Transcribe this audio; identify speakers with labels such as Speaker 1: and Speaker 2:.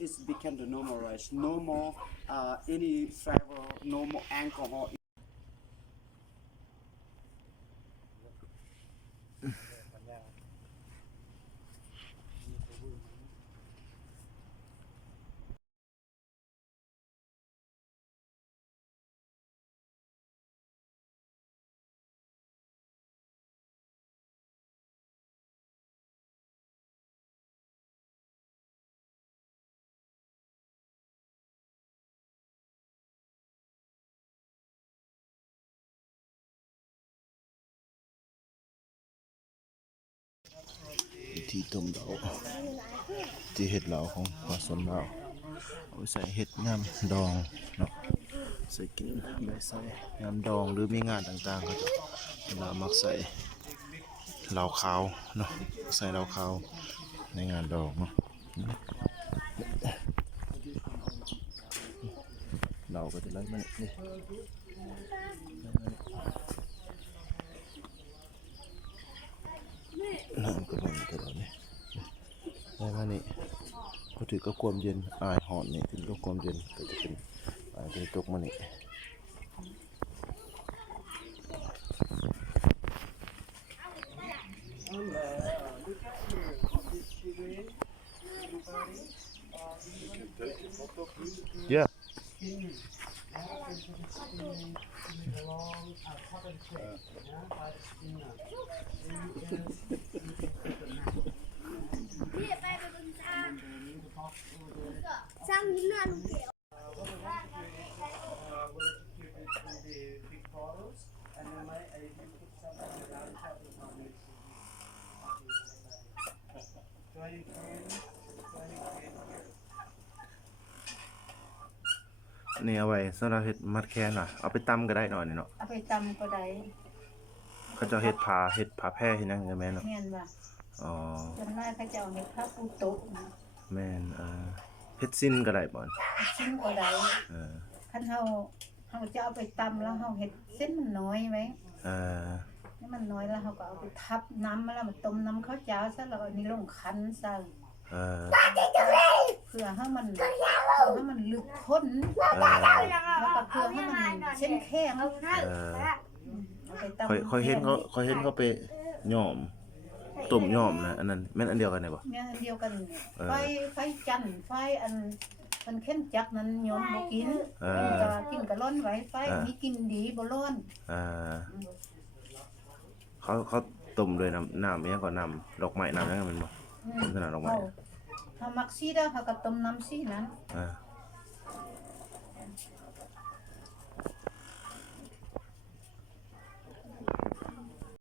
Speaker 1: it's become the normal normalized. No more uh, any flavor, no more alcohol.
Speaker 2: ธีต้มเหลาที่เห็ดเหลาของปลาสนเราเอาใส่เห็ดงามดองเนาะใส่กินไปใส่งามดองหรือมีงานต่างๆก็จะเวลามักใส่เหลาขาวเนาะใส่เหลาขาวในงานดองเนาะเหลาก็จะไล่มาเนี่ย น้ำก็มันตลอดเนี่ยไล่มานี่ก็ถือก็ความเย็นอายหอนนี่ถึงก็ความเย็นก็จะเป็นอายจะตกมานี่ Yeah.
Speaker 3: sang những nơi luôn
Speaker 2: นนี่เอาไว้สำหรับเห็ดมัดแคนว่ะ เอาไปตำก็ได้หน่อยนี่เนาะ
Speaker 4: เอาไปตำก็ได้
Speaker 2: เขาจะเห็ดผาเห็ดผาแพร่เห็นยังไงแม่นเนาะ
Speaker 4: เฮียนว่า
Speaker 2: อ๋อ
Speaker 4: จนมากเขาจะเอาเห็ดข้าวปูโตะนะ
Speaker 2: แม่นเออ เห็ดสิ้นก็ได้บ่อน
Speaker 4: ชิ้นก็ได้
Speaker 2: เออ
Speaker 4: คันเฮาเฮาจะเอาไปตำแล้วเฮาเห็ดเส้นมันน้อยไหม
Speaker 2: เออ
Speaker 4: นี่มันน้อยแล้วเฮาก็เอาไปทับน้ำมาแล้วมาต้มน้ำข้าวเจ้าซะแล้วเอานี่ลงคั้นซะ
Speaker 2: เออ
Speaker 4: เพื่อให้มันเพื่อให้มันลึกพ้น
Speaker 2: เออ
Speaker 4: แล้วก็เพื่อให้มันเส้นแข็งเอา
Speaker 2: เออ
Speaker 4: ไปตำ
Speaker 2: ค่อยค่อยเห็นเขาค่อยเห็นเขาไปย่อม ต้มย่อมนะอันนั้นแม่นอันเดียวกันได้บ่
Speaker 4: เนี่ยอันเดียวกันเนี่ย
Speaker 2: เออ
Speaker 4: ไฟไฟจันทร์ไฟอันมันเข้มจักนั้นยอมบ่กิน
Speaker 2: เออ
Speaker 4: กินก็กินก็ร้อนไว้ไฟ
Speaker 2: เออ
Speaker 4: มีกินดีบ่ร้อน
Speaker 2: เออเขาเขาต้มด้วยน้ำน้ำอิหยังก่อนน้ำดอกไม้น้ำอิหยังแมันบ่ต้มขนาดดอกไม้
Speaker 4: เฮาเฮามักซีดาเฮาก็ต้มน้ำซีนั้น
Speaker 2: เออ